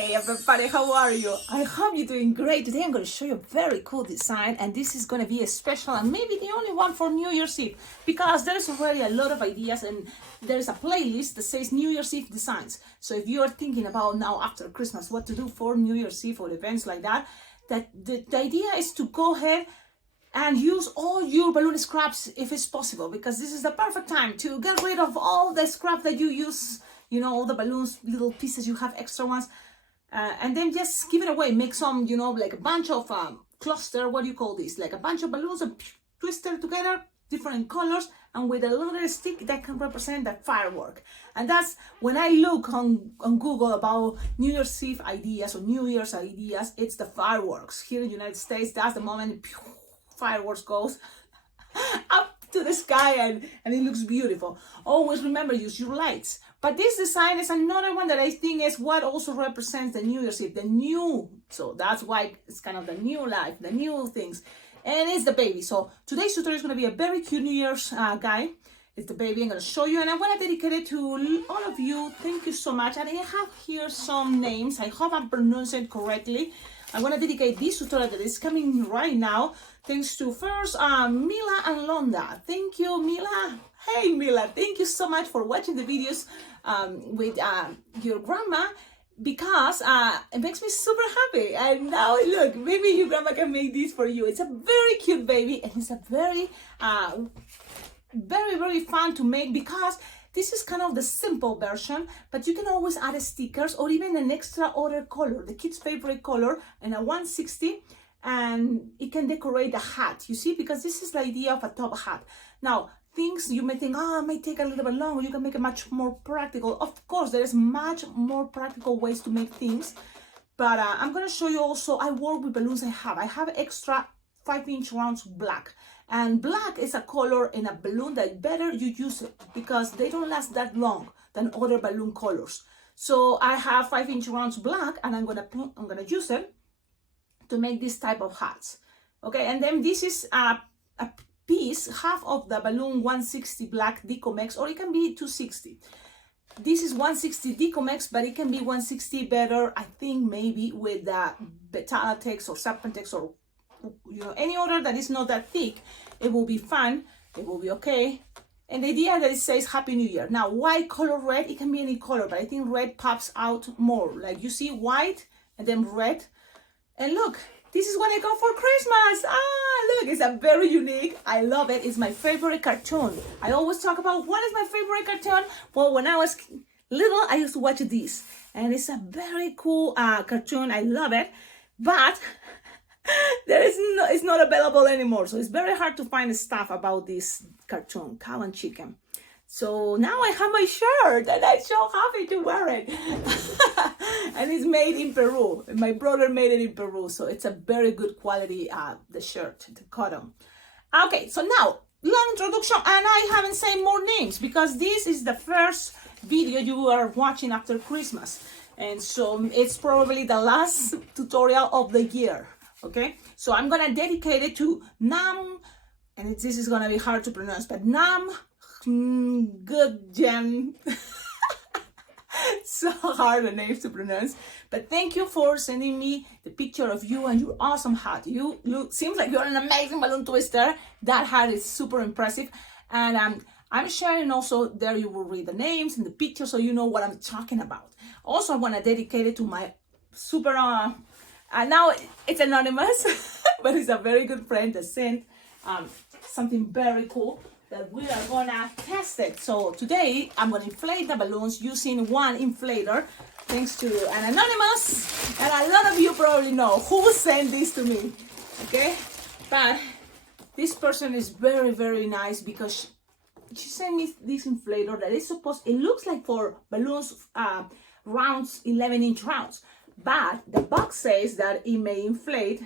Hey everybody, how are you? I hope you're doing great. Today I'm going to show you a very cool design, and this is going to be a special and maybe the only one for New Year's Eve, because there's already a lot of ideas and there's a playlist that says New Year's Eve designs. So if you are thinking about now after Christmas what to do for New Year's Eve or events like that, the idea is to go ahead and use all your balloon scraps if it's possible, because this is the perfect time to get rid of all the scrap that you use, you know, all the balloons, little pieces you have, extra ones, and then just give it away. Make some, you know, like a bunch of cluster, what do you call this, like a bunch of balloons and twisted together, different colors, and with a little stick that can represent that firework. And that's when I look on Google about New Year's Eve ideas or New Year's ideas, it's the fireworks. Here in the United States, that's the moment fireworks goes up to the sky, and it looks beautiful. Always remember, use your lights. But this design is another one that I think is what also represents the New Year's Eve, the new. So that's why it's kind of the new life, the new things. And it's the baby. So today's tutorial is going to be a very cute New Year's guy. It's the baby I'm going to show you, and I want to dedicate it to all of you. Thank you so much. And I have here some names. I hope I'm pronouncing it correctly. I'm going to dedicate this tutorial that is coming right now. Thanks to first Mila and Londa. Thank you, Mila. Hey, Mila. Thank you so much for watching the videos with your grandma, because it makes me super happy. And now look, maybe your grandma can make this for you. It's a very cute baby, and it's a very, very fun to make, because this is kind of the simple version, but you can always add stickers or even an extra other color, the kids' favorite color, and a 160, and it can decorate the hat, you see, because this is the idea of a top hat. Now, things you may think, it may take a little bit longer, you can make it much more practical. Of course, there's much more practical ways to make things, but I'm going to show you also, I work with balloons I have extra 5-inch rounds black. And black is a color in a balloon that better you use it, because they don't last that long than other balloon colors. So I have 5-inch rounds black, and I'm gonna use it to make this type of hats. Okay, and then this is a piece, half of the balloon 160 black Decomex, or it can be 260. This is 160 Decomex, but it can be 160 better, I think, maybe with the Betalatex or Serpentex, or you know, any order that is not that thick. It will be fun, it will be okay. And the idea that it says Happy New Year. Now, why color red? It can be any color, but I think red pops out more. Like you see white and then red. And look, this is what I got for Christmas. Look, it's a very unique. I love it. It's my favorite cartoon. I always talk about what is my favorite cartoon. Well, when I was little, I used to watch this, and it's a very cool cartoon. I love it, but it's not available anymore, so it's very hard to find stuff about this cartoon, Cow and Chicken. So now I have my shirt, and I'm so happy to wear it. And it's made in Peru. My brother made it in Peru, so it's a very good quality, the shirt, the cotton. Okay, so now, long introduction, and I haven't said more names, because this is the first video you are watching after Christmas. And so it's probably the last tutorial of the year. Okay, so I'm gonna dedicate it to Nam, and this is gonna be hard to pronounce, but Nam Gudjen. So hard the names to pronounce, but thank you for sending me the picture of you and your awesome hat. You look, seems like you're an amazing balloon twister. That hat is super impressive, and I'm sharing also there. You will read the names and the picture, so you know what I'm talking about. Also, I want to dedicate it to my super now it's anonymous, but it's a very good friend that sent something very cool that we are gonna test it. So today I'm gonna inflate the balloons using one inflator, thanks to an anonymous, and a lot of you probably know who sent this to me. Okay, but this person is very nice, because she sent me this inflator that is supposed, it looks like for balloons rounds, 11-inch rounds. But the box says that it may inflate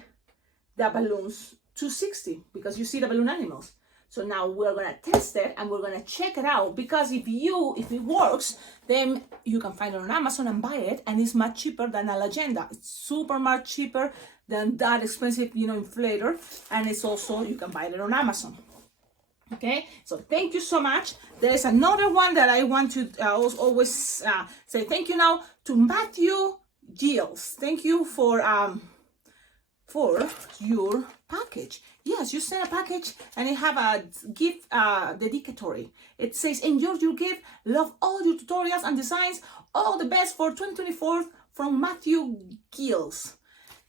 the balloons 260, because you see the balloon animals. So now we're gonna test it, and we're gonna check it out, because if it works, then you can find it on Amazon and buy it, and it's much cheaper than a Legenda. It's super much cheaper than that expensive, you know, inflator, and it's also, you can buy it on Amazon. Okay, so thank you so much. There's another one that I want to always say thank you now to Matthew Gilles, thank you for your package. Yes, you sent a package and it have a gift dedicatory. It says, enjoy your gift, love all your tutorials and designs, all the best for 2024 from Matthew Gilles.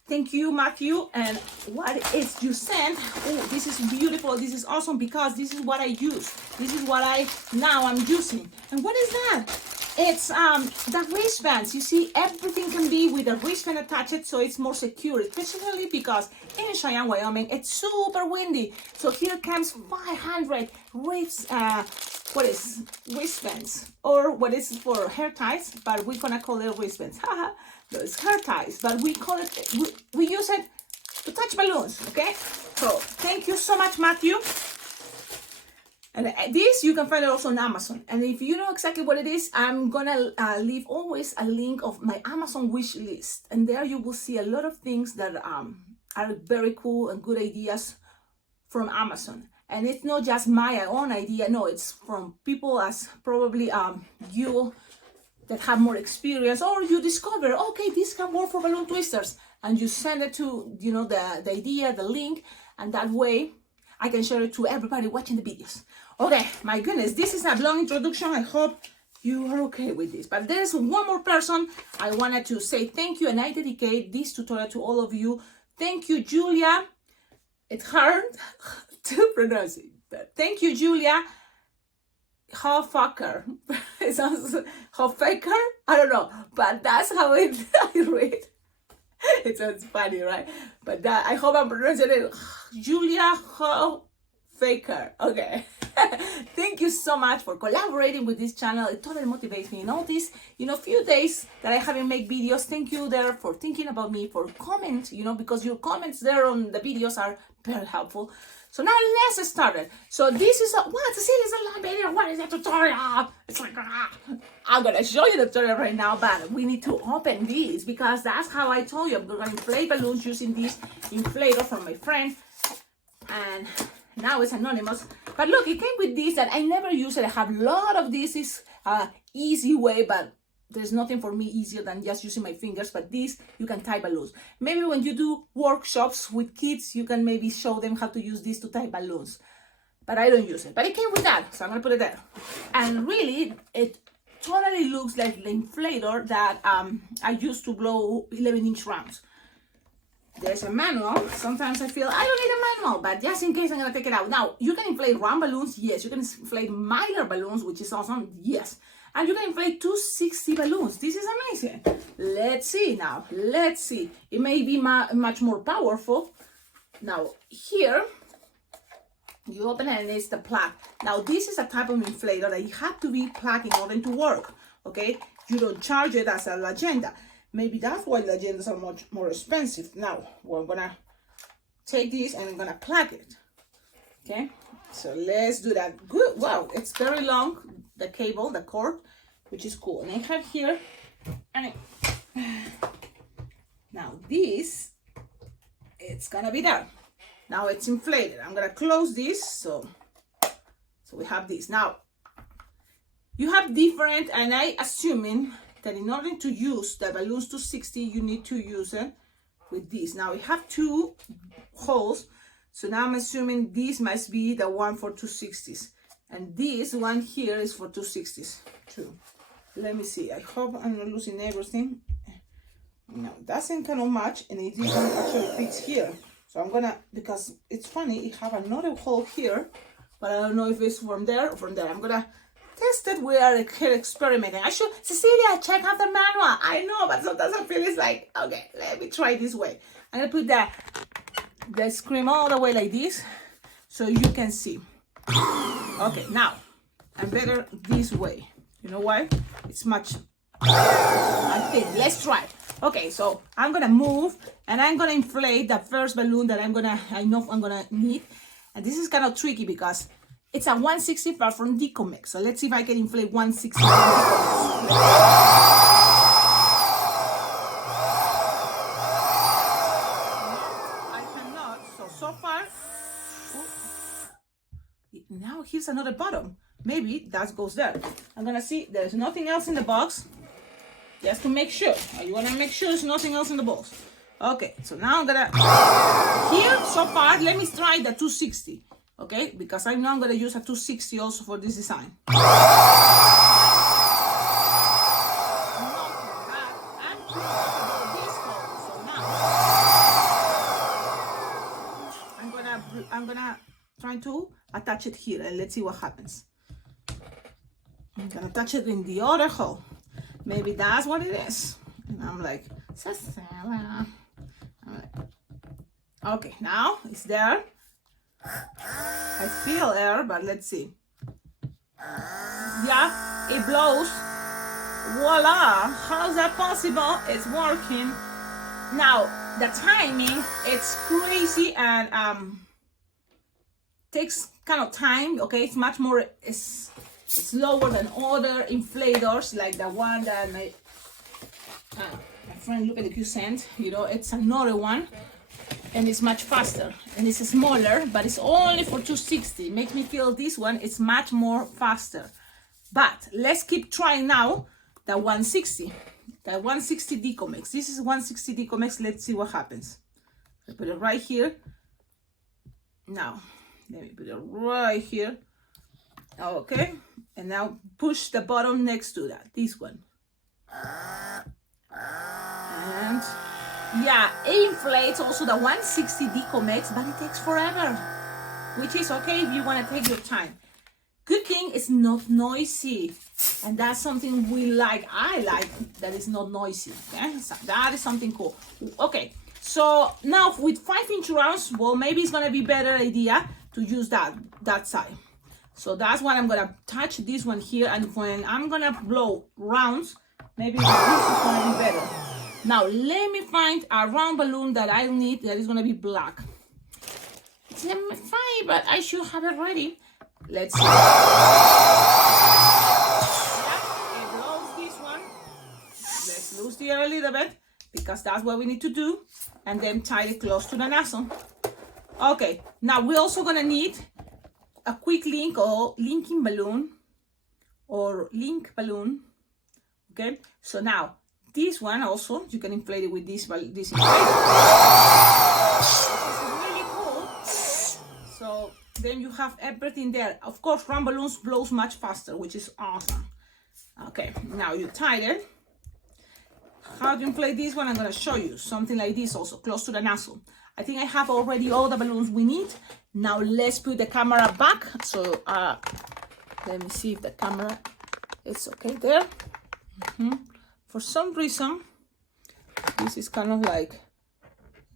Thank you, Matthew. And what is you sent? Oh, this is beautiful. This is awesome because this is what I use. This is what I'm using. And what is that? It's the wristbands. You see, everything can be with a wristband attached, so it's more secure, especially because in Cheyenne, Wyoming, it's super windy. So here comes 500 wristbands, or what is for hair ties, but we're gonna call it wristbands. Haha, those hair ties, but we call it, we use it to touch balloons. Okay, so thank you so much, Matthew. And this you can find it also on Amazon. And if you know exactly what it is, I'm gonna leave always a link of my Amazon wish list, and there you will see a lot of things that are very cool and good ideas from Amazon. And it's not just my own idea, no, it's from people as probably you that have more experience, or you discover, okay, this can work for balloon twisters, and you send it to, you know, the idea, the link, and that way I can share it to everybody watching the videos. Okay, my goodness, this is a long introduction. I hope you are okay with this. But there's one more person I wanted to say thank you, and I dedicate this tutorial to all of you. Thank you, Julia. It's hard to pronounce it, but thank you, Julia. Hoffaker. It sounds Hoffaker? I don't know, but that's how I read. It sounds funny, right? But that, I hope I'm pronouncing it. Julia Hoffaker. Okay. Thank you so much for collaborating with this channel. It totally motivates me in all these, you know, few days that I haven't made videos. Thank you there for thinking about me, for comment, you know, because your comments there on the videos are very helpful. So now let's start it. So this is what Cecilia's a live video. What is the tutorial? It's like I'm gonna show you the tutorial right now, but we need to open these because that's how I told you I'm gonna inflate balloons using this inflator from my friend. And now it's anonymous, but look, it came with this that I never use it. I have a lot of this. Is easy way, but there's nothing for me easier than just using my fingers. But this, you can tie balloons. Maybe when you do workshops with kids, you can maybe show them how to use this to tie balloons, but I don't use it. But it came with that, so I'm gonna put it there. And really, it totally looks like the inflator that I used to blow 11-inch rounds. There's a manual. Sometimes I feel I don't need a manual, but just in case, I'm gonna take it out. Now, you can inflate round balloons, yes. You can inflate Mylar balloons, which is awesome, yes. And you can inflate 260 balloons. This is amazing. Let's see now. Let's see. It may be much more powerful. Now, here, you open it and it's the plug. Now, this is a type of inflator that you have to be plugged in order to work, okay? You don't charge it as a Legenda. Maybe that's why Legendas are much more expensive. Now, we're gonna take this and I'm gonna plug it. Okay, so let's do that. Good. Wow, it's very long, the cable, the cord, which is cool. And I have here, and now this, it's gonna be there. Now it's inflated. I'm gonna close this, so we have this. Now, you have different, and I assuming that in order to use the balloons 260, you need to use it with this. Now we have two holes, so now I'm assuming this must be the one for 260s, and this one here is for 260s too. Let me see. I hope I'm not losing everything. No, that's in kind of match, and it actually fits here. So I'm gonna, because it's funny, it have another hole here, but I don't know if it's from there or from there. I'm gonna test it. We are here experimenting. I should, Cecilia, check out the manual. I know, but sometimes I feel it's like, okay, let me try this way. I'm gonna put the screen all the way like this, so you can see. Okay, now, I'm better this way. You know why? It's much, I think. Let's try. Okay, so I'm gonna move, and I'm gonna inflate the first balloon that I know I'm gonna need. And this is kind of tricky because it's a 165 from Decomix. So let's see if I can inflate 160 from Decomix. I cannot. So far. Now here's another bottom. Maybe that goes there. I'm gonna see. There's nothing else in the box. just to make sure. You want to make sure there's nothing else in the balls. Okay, so now I'm gonna, here so far, let me try the 260, okay? Because I know I'm gonna use a 260 also for this design. I'm gonna try to attach it here and let's see what happens. I'm gonna attach it in the other hole. Maybe that's what it is. And I'm like, Cecilia. Okay, now it's there. I feel air, but let's see. Yeah, it blows. Voila! How's that possible? It's working. Now the timing, it's crazy and takes kind of time. Okay, it's much more. It's slower than other inflators, like the one that my friend look at the sent. You know, it's another one, and it's much faster and it's smaller, but it's only for 260. It makes me feel this one is much more faster. But let's keep trying now the 160. The 160 Decomex. This is 160 Decomex. Let's see what happens. I put it right here. Now, let me put it right here. Okay. And now push the bottom next to that. This one. And yeah, it inflates also the 160 Decomex, but it takes forever. Which is okay if you want to take your time. Good thing it's not noisy, and that's something we like. I like that it's not noisy. Okay, so that is something cool. Okay, so now with 5-inch rounds, well, maybe it's gonna be better idea to use that side. So that's why I'm gonna touch this one here, and when I'm gonna blow rounds, maybe this is gonna be better. Now let me find a round balloon that I need that is gonna be black. Let me find, but I should have it ready. Let's see. Yeah, it blows this one. Let's lose the air a little bit because that's what we need to do, and then tie it close to the nozzle. Okay, now we're also gonna need a quick link or linking balloon or link balloon. Okay, so now this one also you can inflate it with this inflator. So then you have everything there. Of course, round balloons blows much faster, which is awesome. Okay, now you tie it. How to inflate this one, I'm gonna show you something like this also, close to the nozzle. I think I have already all the balloons we need. Now let's put the camera back. So let me see if the camera is okay there. For some reason, this is kind of like,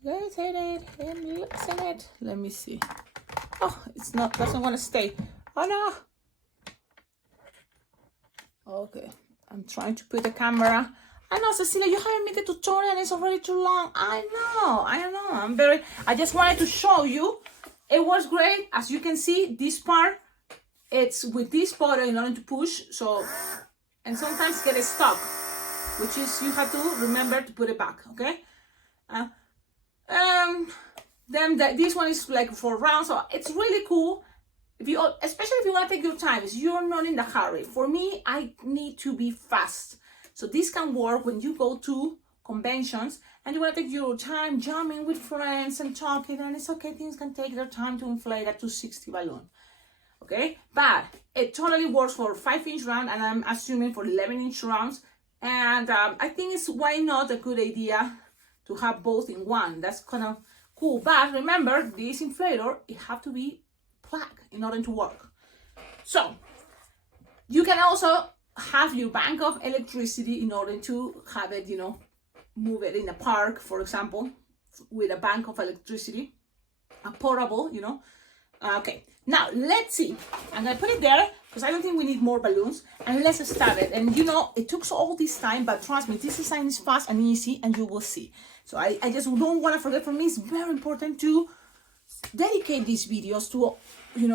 let's hit it, and let's hit it. Let me see. Oh, it's not, doesn't want to stay. Oh no. Okay, I'm trying to put the camera. I know, Cecilia, you haven't made the tutorial and it's already too long. I know. I just wanted to show you. It was great. As you can see, this part, it's with this button in order to push. So, and sometimes get stuck, which is you have to remember to put it back, okay? Then this one is like for rounds, so it's really cool. Especially if you want to take your time, you're not in a hurry. For me, I need to be fast. So this can work when you go to conventions and you want to take your time jamming with friends and talking, and it's okay, things can take their time to inflate a 260 balloon. Okay, but it totally works for 5-inch round, and I'm assuming for 11-inch rounds. And I think it's why not a good idea to have both in one. That's kind of cool. But remember, this inflator, it have to be plugged in order to work. So you can also have your bank of electricity in order to have it, move it in a park, for example, with a bank of electricity, a portable, Okay, now let's see. I'm gonna put it there because I don't think we need more balloons, and let's start it. And it took all this time, but trust me, this design is fast and easy, and you will see. So I just don't want to forget, for me it's very important to dedicate these videos to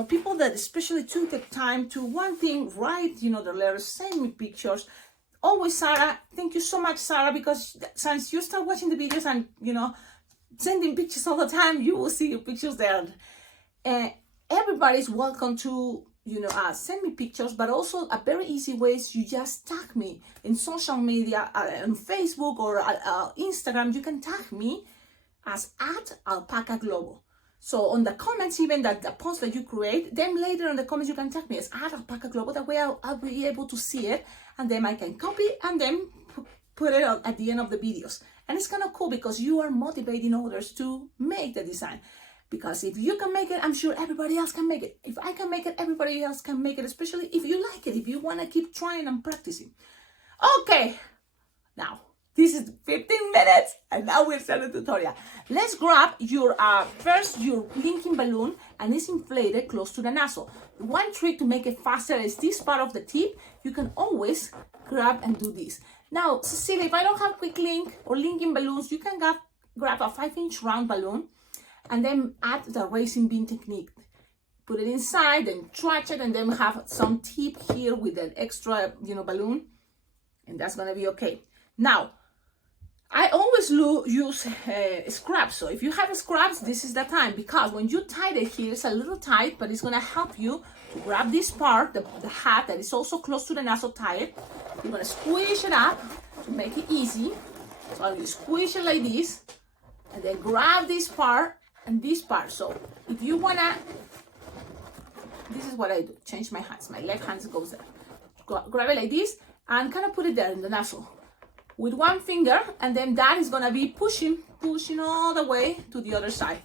people that especially took the time to one thing, write the letters, send me pictures. Always Sarah, thank you so much, Sarah, because since you start watching the videos and sending pictures all the time, you will see your pictures there. Everybody's welcome to send me pictures, but also a very easy way is you just tag me in social media, on Facebook or Instagram. You can tag me as @alpaca global. So on the comments, even that the post that you create, then later in the comments you can tag me as @alpaca global. That way I'll be able to see it, and then I can copy and then put it at the end of the videos. And it's kind of cool because you are motivating others to make the design. Because if you can make it, I'm sure everybody else can make it. If I can make it, everybody else can make it, especially if you like it, if you want to keep trying and practicing. Okay, now this is 15 minutes and now we'll start the tutorial. Let's grab your first your linking balloon, and it's inflated close to the nozzle. One trick to make it faster is this part of the tip. You can always grab and do this. Now, Cecilia, if I don't have quick link or linking balloons, you can grab a 5-inch round balloon and then add the racing bean technique. Put it inside and stretch it, and then have some tip here with an extra, balloon, and that's gonna be okay. Now, I always use scraps. So if you have scraps, this is the time, because when you tie it here, it's a little tight, but it's gonna help you to grab this part, the hat that is also close to the nozzle, tie it. You're gonna squish it up to make it easy. So you squish it like this, and then grab this part and this part. So if you wanna, this is what I do. Change my hands. My left hand goes there. Grab it like this and kind of put it there in the nozzle with one finger, and then that is gonna be pushing all the way to the other side.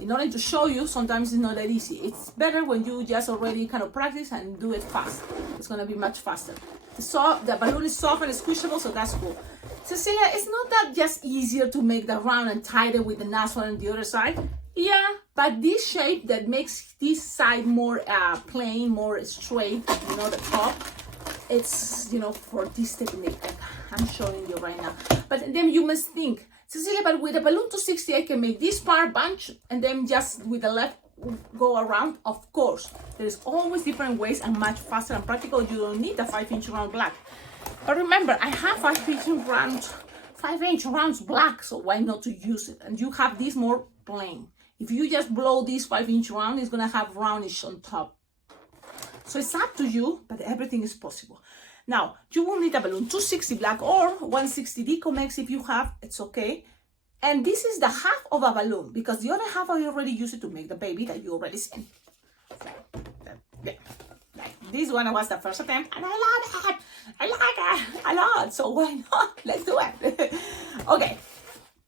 In order to show you, sometimes it's not that easy. It's better when you just already kind of practice and do it fast. It's gonna be much faster. So the balloon is soft and squishable, so that's cool. Cecilia, it's not that just easier to make the round and tie it with the nozzle on the other side? Yeah, but this shape that makes this side more plain, more straight, the top, it's, for this technique that I'm showing you right now. But then you must think, Cecilia, but with a balloon 260, I can make this part bunch and then just with the left go around. Of course, there's always different ways and much faster and practical. You don't need a 5-inch round black. But remember, I have 5-inch rounds black, so why not to use it? And you have this more plain. If you just blow this 5-inch round, it's gonna have roundish on top. So it's up to you, but everything is possible. Now, you will need a balloon 260 black or 160 Decomex if you have, it's okay. And this is the half of a balloon, because the other half I already used it to make the baby that you already seen. This one was the first attempt, and I love it. I like it a lot, so why not? Let's do it. Okay,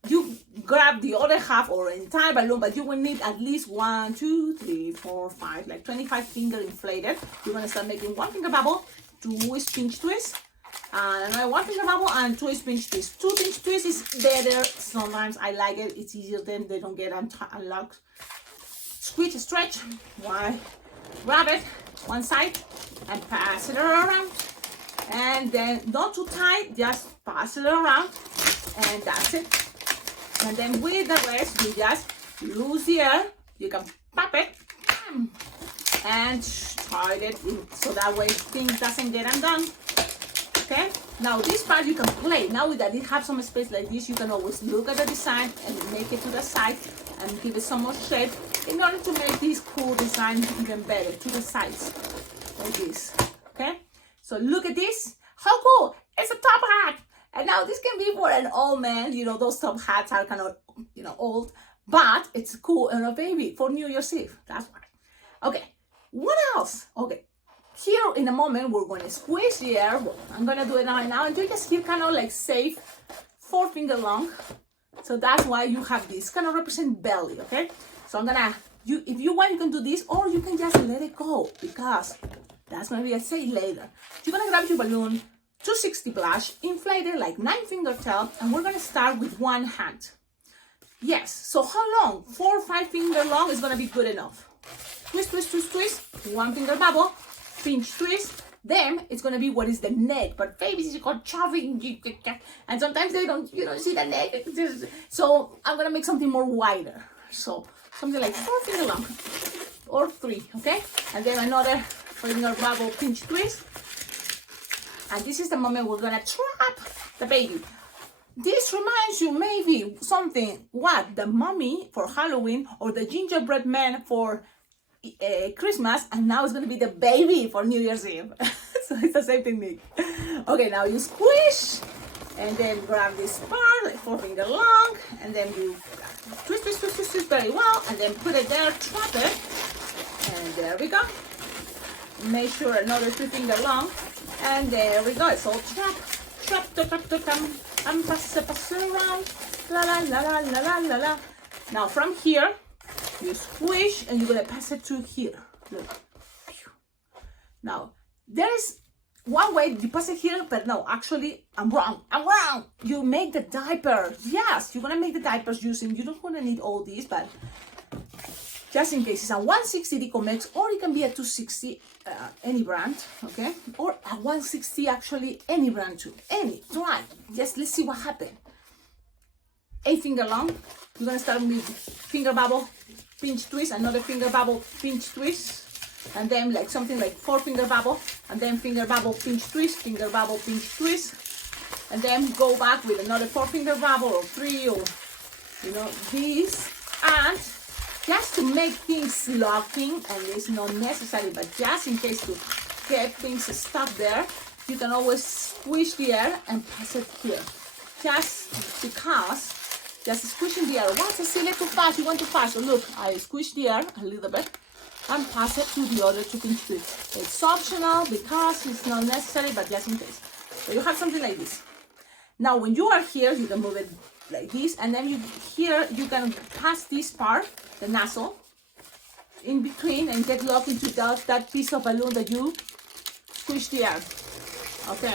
you grab the other half or entire balloon, but you will need at least 1, 2, 3, 4, 5, like 25 finger inflated. You're gonna start making 1 finger bubble, 2 pinch twist, and another 1 finger bubble and 2 pinch twist. 2 pinch twist is better. Sometimes I like it. It's easier then they don't get unlocked. Squeeze, stretch. Why? Grab it one side and pass it around, and then not too tight, just pass it around, and that's it. And then with the rest, you just lose the air. You can pop it and tie it in, so that way things doesn't get undone. Okay, now this part you can play. Now with that it have some space like this, you can always look at the design and make it to the side and give it some more shape in order to make this cool design even better to the sides like this. Okay, so look at this. How cool! It's a top hat. And now this can be for an old man, those top hats are kind of, old, but it's cool on a baby for New Year's Eve. That's why. Okay, what else? Okay, here in a moment, we're going to squeeze the air. Well, I'm going to do it right now. And you just hear kind of like safe 4 finger long. So that's why you have this kind of represent belly, okay? So I'm going to, if you want, you can do this, or you can just let it go, because that's going to be a say later. You're going to grab your balloon, 260 blush, inflated like 9 finger tail, and we're gonna start with one hand. Yes, so how long? 4 or 5 finger long is gonna be good enough. Twist, twist, twist, twist, 1 finger bubble, pinch twist, then it's gonna be what is the neck, but babies you got shoving, and sometimes they don't, see the neck, so I'm gonna make something more wider. So something like 4 finger long, or 3, okay? And then another finger bubble, pinch twist. And this is the moment we're gonna trap the baby. This reminds you maybe something, what, the mummy for Halloween or the gingerbread man for Christmas, and now it's gonna be the baby for New Year's Eve. So it's the same technique. Okay, now you squish, and then grab this part, like 4-finger long, and then you twist very well, and then put it there, trap it, and there we go. Make sure another 3-finger long, and there we go. It's all trap, and pass around, la la la la la la la la. Now from here, you squish, and you're gonna pass it to here. Look. Now there's one way you pass it here, but no, actually I'm wrong. You make the diaper. Yes, you're gonna make the diapers using. You don't wanna need all these, but just in case, it's a 160 Decomex, or it can be a 260, any brand, okay? Or a 160, actually, any brand too. Try. Just let's see what happens. 8-finger long. You're gonna start with finger bubble, pinch twist, another finger bubble, pinch twist, and then like something like 4-finger bubble, and then finger bubble, pinch twist, finger bubble, pinch twist, and then go back with another 4-finger bubble or 3, or this, and just to make things locking, and it's not necessary, but just in case to get things stuck there, you can always squish the air and pass it here. Just because, just squishing the air. Wow, Cecilia, too fast, you went too fast. So look, I squish the air a little bit and pass it to the other 2 pinch twists. It's optional because it's not necessary, but just in case. So you have something like this. Now, when you are here, you can move it like this, and then here you can pass this part, the nozzle, in between, and get locked into that piece of balloon that you squish the air. Okay,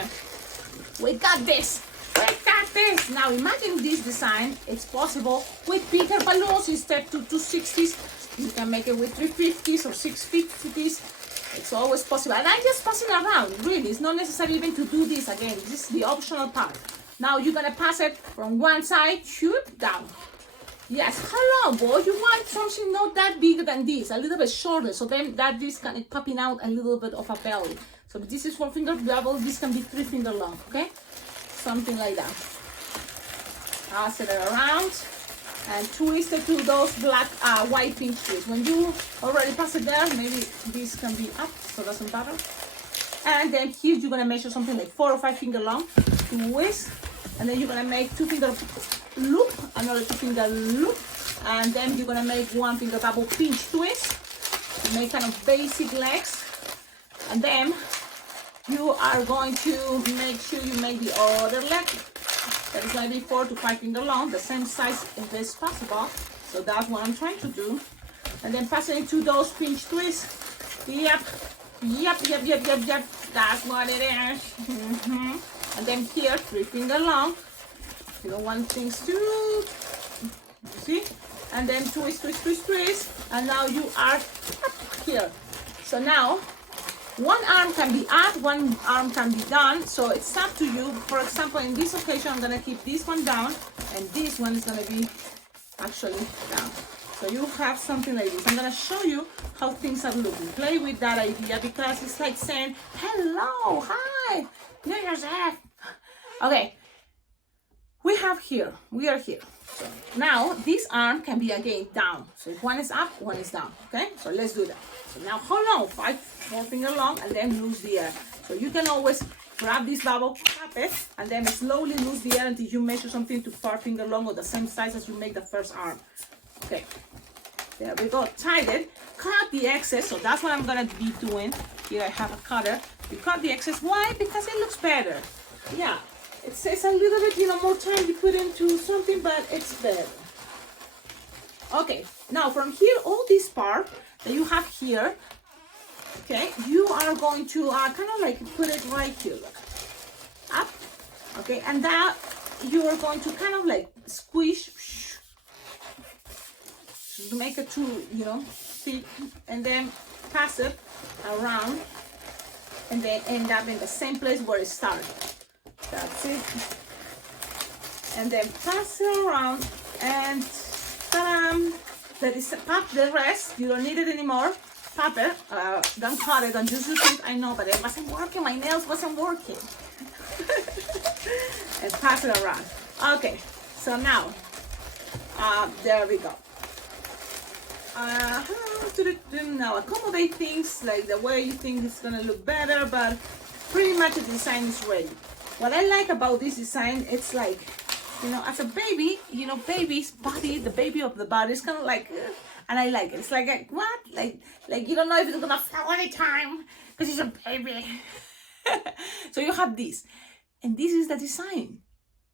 we got this. Now imagine this design. It's possible with bigger balloons instead to 260s. You can make it with 350s or 650s. It's always possible, and I'm just passing around. Really, it's not necessary even to do this again. This is the optional part. Now you're gonna pass it from one side, shoot down. Yes, hello, boy. You want something not that bigger than this, a little bit shorter, so then that this can popping out a little bit of a belly. So this is 4-finger double. This can be 3-finger long. Okay, something like that. Pass it around and twist it to those black, white pinch twists. When you already pass it there, maybe this can be up, so it doesn't matter. And then here you're gonna measure something like 4 or 5-finger long, twist, and then you're gonna make 2-finger loop, another 2-finger loop, and then you're gonna make 1-finger double pinch twist to make kind of basic legs, and then you are going to make sure you make the other leg. That is gonna be 4 to 5-finger long, the same size if it's possible. So that's what I'm trying to do, and then pass it into those pinch twists. Yep. That's what it is. And then here, 3-finger long. You don't want things to, see? And then twist, and now you are up here. So now, one arm can be up, one arm can be down. So it's up to you. For example, in this occasion, I'm gonna keep this one down, and this one is gonna be actually down. So you have something like this. I'm gonna show you how things are looking. Play with that idea, because it's like saying, hello, hi, New Year's Eve. Okay, we are here. So now this arm can be again down. So if one is up, one is down, okay? So let's do that. So now hold on, 4-finger long, and then lose the air. So you can always grab this bubble, tap it, and then slowly lose the air until you measure something to 4-finger long or the same size as you make the first arm. Okay, there we go, tied it, cut the excess. So that's what I'm gonna be doing. Here I have a cutter. You cut the excess, why? Because it looks better. Yeah, it says a little bit, more time you put into something, but it's better. Okay, now from here, all this part that you have here, okay, you are going to kind of like put it right here, look, up, okay, and that you are going to kind of like squish to make it too, thick, and then pass it around, and then end up in the same place where it started. That's it. And then pass it around, and ta-da! That is, pop the rest. You don't need it anymore. Pop it. Don't cut it. Don't just use it. I know, but it wasn't working. My nails wasn't working. And pass it around. Okay. So now, there we go. now accommodate things like the way you think it's gonna look better, but pretty much the design is ready. What I like about this design, it's like, you know, as a baby, you know, baby's body, the baby of the body is kind of like, and I like it. It's like, what? Like you don't know if it's gonna fall anytime because it's a baby. So you have this, and this is the design.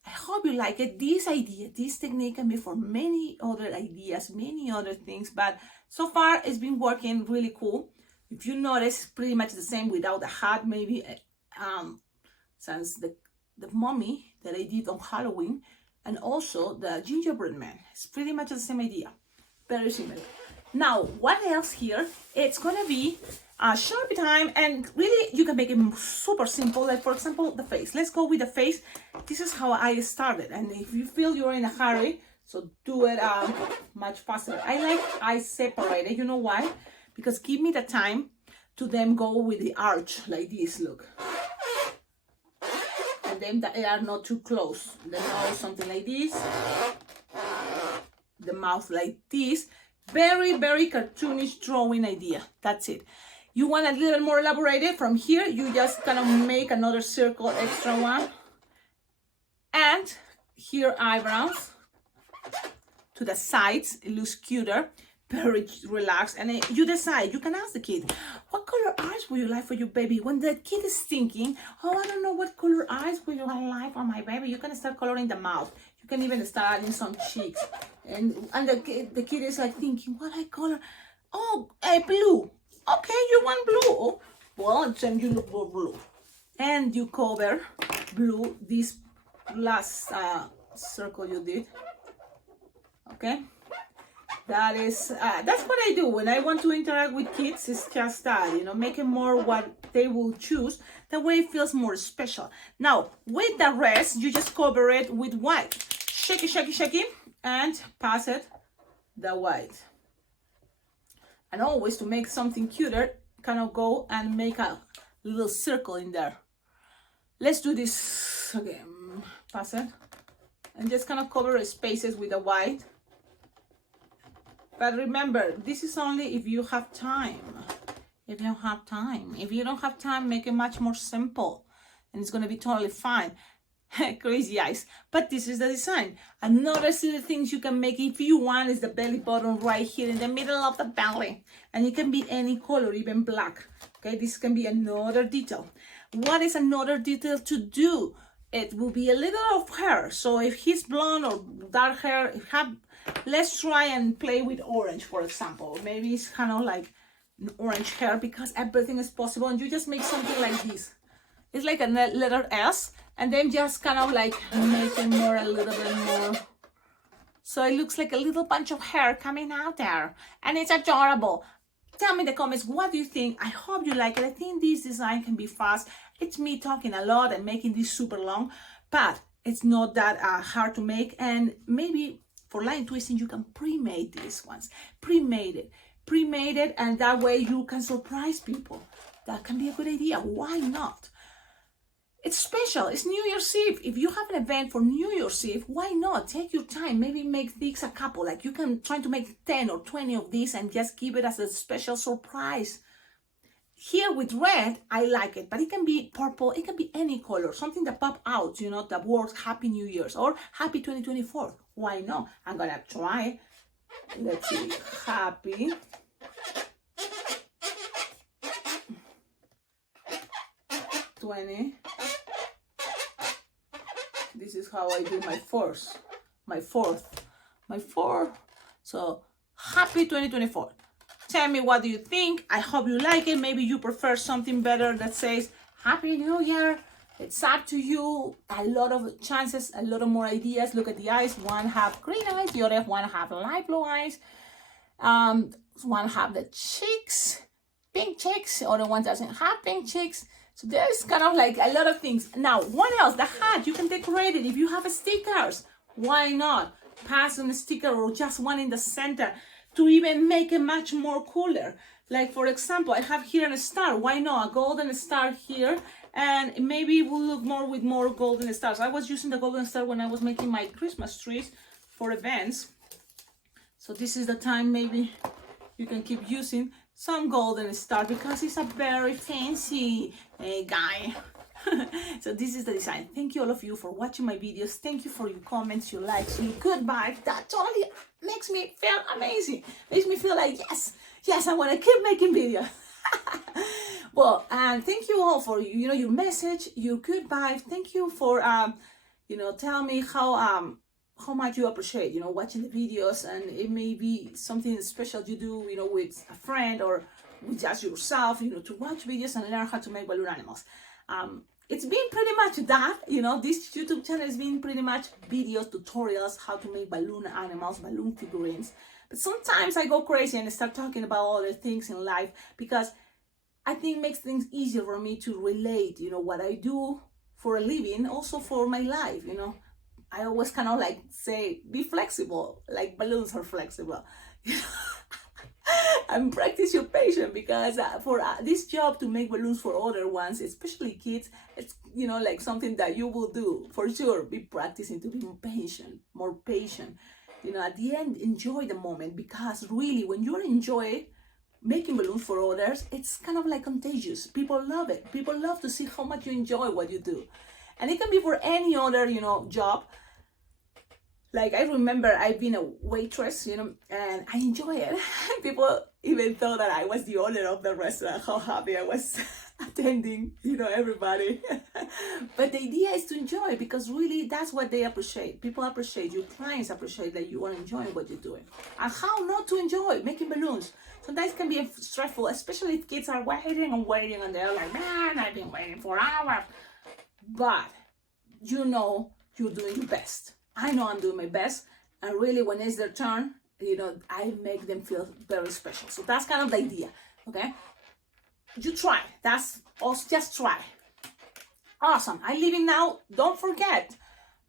I hope you like it. This idea, this technique can be for many other ideas, many other things, but so far it's been working really cool. If you notice, pretty much the same without the hat, maybe since the mummy that I did on Halloween, and also the gingerbread man. It's pretty much the same idea, very similar. Now, what else here? It's gonna be a Sharpie time, and really you can make it super simple. Like for example, the face. Let's go with the face. This is how I started, and if you feel you're in a hurry, so do it much faster. I like eyes separated. You know why? Because give me the time to then go with the arch like this. Look, and then they are not too close. The nose something like this, the mouth like this. Very, very cartoonish drawing idea. That's it. You want a little more elaborated from here, you just kind of make another circle, extra one. And here eyebrows to the sides, it looks cuter, very relaxed. And then you decide, you can ask the kid, what color eyes would you like for your baby? When the kid is thinking, oh, I don't know what color eyes would you like for my baby, you can start coloring the mouth. You can even start adding some cheeks. And the kid is like thinking, what I color? Oh, blue. Okay, you want blue. Well, then you look for blue. And you cover blue this last circle you did. Okay? That's what I do when I want to interact with kids. It's just that, you know, make it more what they will choose. That way it feels more special. Now, with the rest, you just cover it with white. Shake it, shake it, shake it, and pass it the white. And always to make something cuter, kind of go and make a little circle in there. Let's do this again. Pass it. And just kind of cover spaces with the white. But remember, this is only if you have time. If you have time. If you don't have time, make it much more simple. And it's going to be totally fine. Crazy eyes. But this is the design. Another silly things you can make if you want is the belly button right here in the middle of the belly. And it can be any color, even black. Okay, this can be another detail. What is another detail to do? It will be a little of hair. So if he's blonde or dark hair, let's try and play with orange, for example. Maybe it's kind of like an orange hair because everything is possible. And you just make something like this. It's like a letter S. And then just kind of like make it more, a little bit more. So it looks like a little bunch of hair coming out there. And it's adorable. Tell me in the comments, what do you think? I hope you like it. I think this design can be fast. It's me talking a lot and making this super long. But it's not that hard to make. And maybe for line twisting, you can pre-made these ones. Pre-made it. And that way you can surprise people. That can be a good idea. Why not? It's special. It's New Year's Eve. If you have an event for New Year's Eve, why not? Take your time. Maybe make these a couple. Like you can try to make 10 or 20 of these and just give it as a special surprise. Here with red, I like it. But it can be purple. It can be any color. Something that pop out, you know, that works. Happy New Year's or Happy 2024. Why not? I'm going to try. Let's see. Happy 20. This is how I do my fourth. So happy 2024. Tell me, what do you think? I hope you like it. Maybe you prefer something better that says Happy New Year. It's up to you. A lot of chances, a lot of more ideas. Look at the eyes. One have green eyes, the other one have light blue eyes. One have the cheeks, pink cheeks. The other one doesn't have pink cheeks. So there's kind of like a lot of things. Now, what else? The hat, you can decorate it. If you have stickers, why not? Pass on a sticker or just one in the center to even make it much more cooler. Like, for example, I have here a star. Why not? A golden star here. And maybe it will look more with more golden stars. I was using the golden star when I was making my Christmas trees for events. So this is the time maybe you can keep using some golden star because it's a very fancy guy. So this is the design. Thank you all of you for watching my videos. Thank you for your comments, your likes, your good vibes. That totally makes me feel amazing. Makes me feel like, yes, I want to keep making videos. Well, and thank you all for your message, your good vibes. Thank you for tell me how much you appreciate watching the videos, and it may be something special you do with a friend or with just yourself to watch videos and learn how to make balloon animals. It's been pretty much that, this YouTube channel has been pretty much videos, tutorials, how to make balloon animals, balloon figurines. But sometimes I go crazy and I start talking about other things in life because I think it makes things easier for me to relate, what I do for a living, also for my life, I always kind of like say, be flexible, like balloons are flexible. And practice your patience because for this job to make balloons for other ones, especially kids, it's like something that you will do for sure. Be practicing to be more patient. At the end, enjoy the moment, because really when you enjoy making balloons for others, it's kind of like contagious. People love it. People love to see how much you enjoy what you do, and it can be for any other job. Like I remember I've been a waitress, and I enjoy it. People even thought that I was the owner of the restaurant, how happy I was attending, everybody. But the idea is to enjoy, because really that's what they appreciate. People appreciate, your clients appreciate that you are enjoying what you're doing. And how not to enjoy making balloons? Sometimes it can be stressful, especially if kids are waiting and they're like, man, I've been waiting for hours. But you're doing your best. I know I'm doing my best, and really when it's their turn, I make them feel very special. So that's kind of the idea, okay? You try. That's also, just try. Awesome. I leave it now. Don't forget,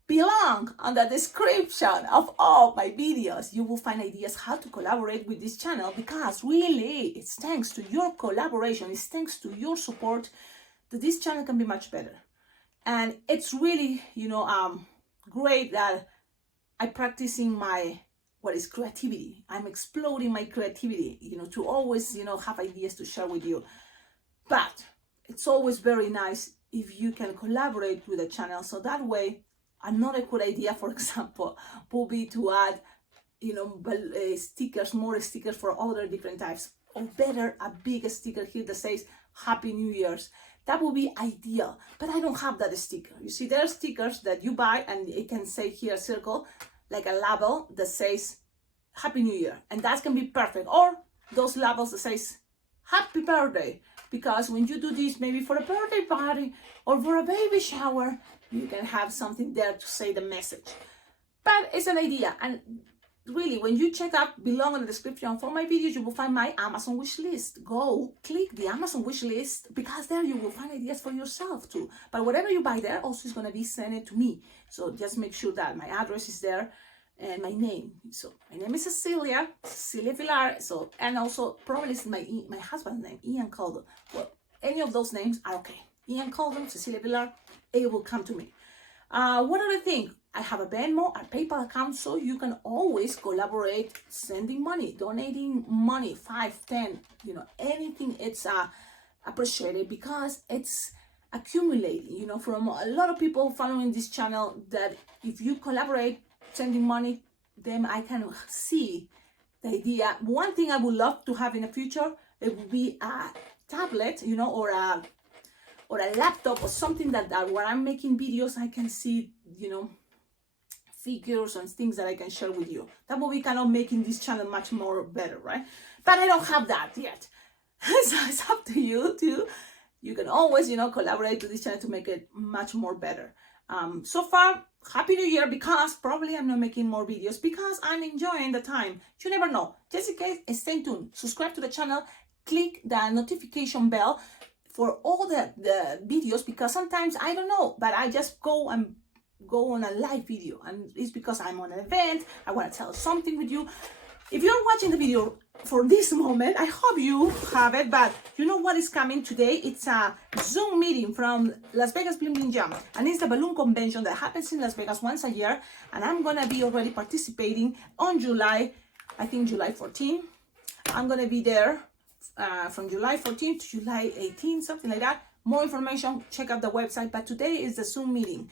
belong on the description of all my videos. You will find ideas how to collaborate with this channel, because really it's thanks to your collaboration, it's thanks to your support that this channel can be much better. And it's really, great that I'm practicing what is creativity. I'm exploding my creativity, to always, have ideas to share with you. But it's always very nice if you can collaborate with the channel. So that way, another good idea, for example, will be to add, stickers, more stickers for other different types. Or better, a big sticker here that says Happy New Year's. That would be ideal, but I don't have that sticker. You see, there are stickers that you buy and it can say here a circle, like a label that says Happy New Year, and that can be perfect. Or those labels that says Happy Birthday, because when you do this, maybe for a birthday party or for a baby shower, you can have something there to say the message. But it's an idea, and really, when you check out below in the description for my videos, you will find my Amazon wish list. Go click the Amazon wish list, because there you will find ideas for yourself too. But whatever you buy there also is going to be sent to me. So just make sure that my address is there and my name. So my name is Cecilia Villar. So, and also probably is my husband's name, Ian Calder. Well, any of those names are okay. Ian Calder, Cecilia Villar, it will come to me. What other thing? I have a Venmo, a PayPal account, so you can always collaborate, sending money, donating money, 5, 10, anything. It's appreciated, because it's accumulating, from a lot of people following this channel, that if you collaborate, sending money, then I can see the idea. One thing I would love to have in the future, it would be a tablet, or a laptop or something that when I'm making videos, I can see, figures and things that I can share with you. That will be kind of making this channel much more better, right? But I don't have that yet. So it's up to you too. You can always, collaborate with this channel to make it much more better. So far, Happy New Year, because probably I'm not making more videos because I'm enjoying the time. You never know. Just in case, stay tuned. Subscribe to the channel. Click the notification bell for all the videos, because sometimes I don't know, but I just go on a live video, and it's because I'm on an event. I want to tell something with you. If you're watching the video for this moment, I hope you have it, but you know what is coming today? It's a Zoom meeting from Las Vegas Bling Bling Jam, and it's the balloon convention that happens in Las Vegas once a year, and I'm gonna be already participating on July 14. I'm gonna be there from July 14th to July 18th, something like that. More information, check out the website. But today is the Zoom meeting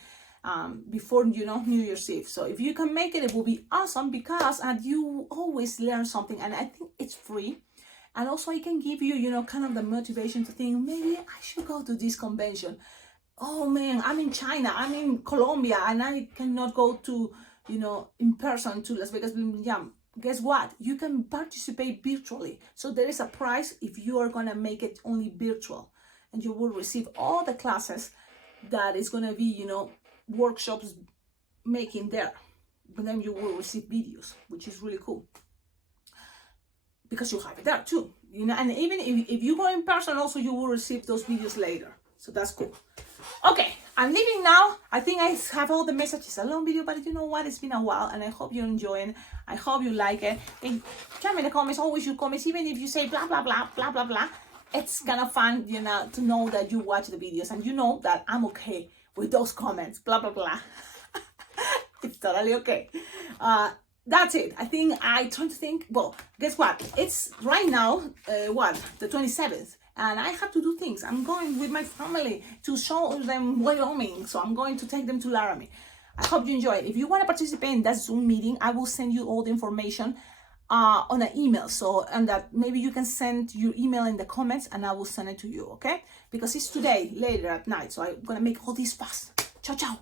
before, you know, New Year's Eve. So if you can make it, it will be awesome, because you always learn something, and I think it's free. And also it can give you, you know, kind of the motivation to think, maybe I should go to this convention. Oh man, I'm in China, I'm in Colombia, and I cannot go to, you know, in person to Las Vegas. Yeah, guess what? You can participate virtually. So there is a prize if you are gonna make it only virtual, and you will receive all the classes that is gonna be, you know, workshops making there. But then you will receive videos, which is really cool, because you have it there too, you know. And even if you go in person, also you will receive those videos later. So that's cool. Okay, I'm leaving now. I think I have all the messages. A long video, but you know what? It's been a while, and I hope you're enjoying. I hope you like it. And tell me in the comments, always your comments, even if you say blah, blah, blah, blah, blah, blah. It's kind of fun, you know, to know that you watch the videos, and you know that I'm okay with those comments, blah, blah, blah. It's totally okay. That's it. I think I try to think, well, guess what? It's right now, the 27th. And I have to do things. I'm going with my family to show them Wyoming. So I'm going to take them to Laramie. I hope you enjoy it. If you want to participate in that Zoom meeting, I will send you all the information on an email. So, and that maybe you can send your email in the comments, and I will send it to you, okay? Because it's today, later at night. So I'm going to make all this fast. Ciao, ciao.